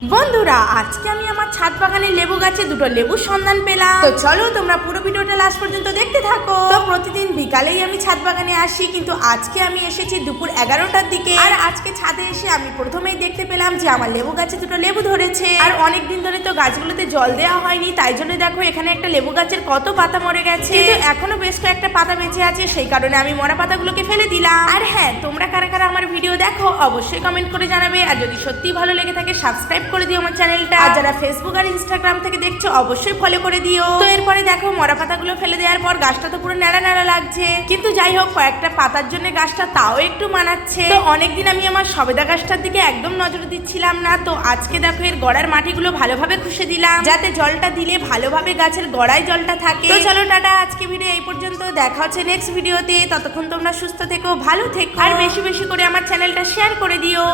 বন্ধুরা, আজকে আমি আমার ছাদ বাগানের লেবু গাছে দুটো লেবুর সন্ধান পেলাম। তো চলো তোমরা পুরো ভিডিওটা লাস্ট পর্যন্ত দেখতে থাকো। প্রতিদিন বিকালেই আমি ছাদ বাগানে আসি কিন্তু আজকে আমি এসেছি দুপুর এগারোটার দিকে। আর আজকে ছাদে এসে আমি প্রথমেই দেখতে পেলাম যে আমার লেবু গাছে দুটো লেবু ধরেছে। আর অনেক দিন ধরে তো গাছগুলোতে জল দেওয়া হয়নি তাই জন্য দেখো এখানে একটা লেবু গাছের কত পাতা মরে গেছে। কিন্তু এখনও বেশ কয়েকটা পাতা বেঁচে আছে সেই কারণে আমি মরা পাতাগুলোকে ফেলে দিলাম। আর হ্যাঁ তোমরা কারা কারা আমার ভিডিও দেখো অবশ্যই কমেন্ট করে জানাবে। আর যদি সত্যি ভালো লেগে থাকে সাবস্ক্রাইব করে দিও আমার চ্যানেলটা আর যারা ফেসবুক আর ইনস্টাগ্রাম থেকে দেখছ অবশ্যই ফলো করে দিও। তো এরপরে দেখো মরা পাতাগুলো ফেলে দেওয়ার পর গাছটা তো পুরো ন্যাড়া ন্যাড়া লাগছে। কিন্তু যাই হোক, কয়েকটা পাতার জন্য গাছটা তাও একটু মানাচ্ছে। তো অনেকদিন আমি আমার সবেদা গাছটার দিকে একদম নজর দিচ্ছিলাম না। তো আজকে দেখো এর গড়ার মাটিগুলো ভালোভাবে খুশে দিলাম। যাতে জলটা দিলে ভালোভাবে গাছের গড়ায় জলটা থাকে। তো চলো টাটা, আজকে ভিডিও এই পর্যন্ত। দেখা হচ্ছে নেক্সট ভিডিওতে ততক্ষণ তোমরা সুস্থ থেকো, ভালো থেকো। আর বেশি বেশি করে আমার চ্যানেলটা শেয়ার করে দিও।